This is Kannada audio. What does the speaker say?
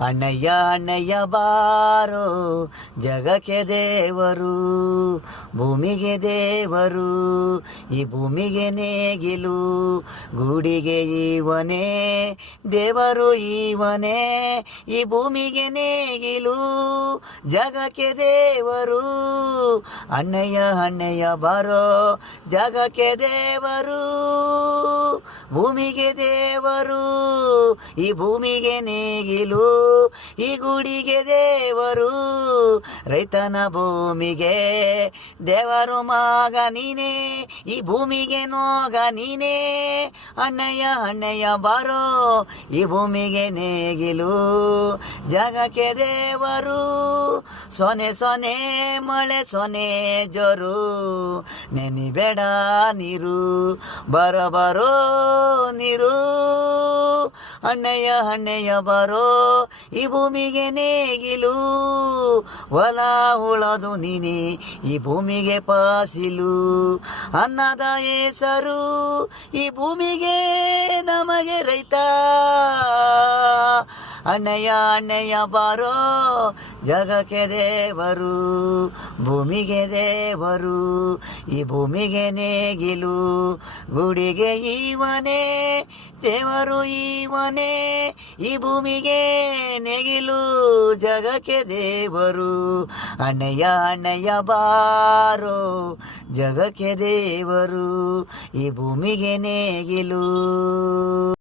ಅಣ್ಣಯ್ಯ ಅಣ್ಣಯ್ಯ ಬಾರೋ ಜಗಕ್ಕೆ ದೇವರು, ಭೂಮಿಗೆ ದೇವರು, ಈ ಭೂಮಿಗೆ ನೇಗಿಲು, ಗೂಡಿಗೆ ಇವನೇ ದೇವರು ಇವನೇ, ಈ ಭೂಮಿಗೆ ನೇಗಿಲು, ಜಗಕ್ಕೆ ದೇವರು. ಅಣ್ಣಯ್ಯ ಅಣ್ಣಯ್ಯ ಬಾರೋ ಜಗಕ್ಕೆ ದೇವರು, ಭೂಮಿಗೆ ದೇವರು, ಈ ಭೂಮಿಗೆ ನೇಗಿಲು, ಈ ಗುಡಿಗೆ ದೇವರು, ರೈತನ ಭೂಮಿಗೆ ದೇವರು ಮಗ ನೀನೇ, ಈ ಭೂಮಿಗೆ ನೋಗ ನೀನೇ. ಅಣ್ಣಯ್ಯ ಅಣ್ಣಯ್ಯ ಬಾರೋ ಈ ಭೂಮಿಗೆ ನೇಗಿಲು, ಜಗಕ್ಕೆ ದೇವರು. ಸೊನೆ ಸೊನೆ ಮಳೆ ಸೊನೆ ಜೋರು, ನೆನಿಬೇಡ ನೀರು, ಬರೋ ಬರೋ ನೀರು. ಅಣ್ಣಯ್ಯ ಅಣ್ಣಯ್ಯ ಬಾರೋ ಈ ಭೂಮಿಗೆ ನೇಗಿಲು, ಹೊಲ ಉಳದು ನೀನೆ ಈ ಭೂಮಿಗೆ ಪಾಸಿಲು, ಅನ್ನದ ಹೆಸರು ಈ ಭೂಮಿಗೆ ನಮಗೆ ರೈತ. ಅಣ್ಣಯ್ಯ ಅಣ್ಣಯ್ಯ ಬಾರೋ ಜಗಕ್ಕೆ ದೇವರು, ಭೂಮಿಗೆ ದೇವರು, ಈ ಭೂಮಿಗೆ ನೇಗಿಲು, ಗುಡಿಗೆ ಇವನೇ ದೇವರು ಇವನೇ, ಈ ಭೂಮಿಗೆ ನೇಗಿಲು, ಜಗಕ್ಕೆ ದೇವರು. ಅಣ್ಣಯ್ಯ ಅಣ್ಣಯ್ಯ ಬಾರೋ ಜಗಕ್ಕೆ ದೇವರು, ಈ ಭೂಮಿಗೆ ನೇಗಿಲು.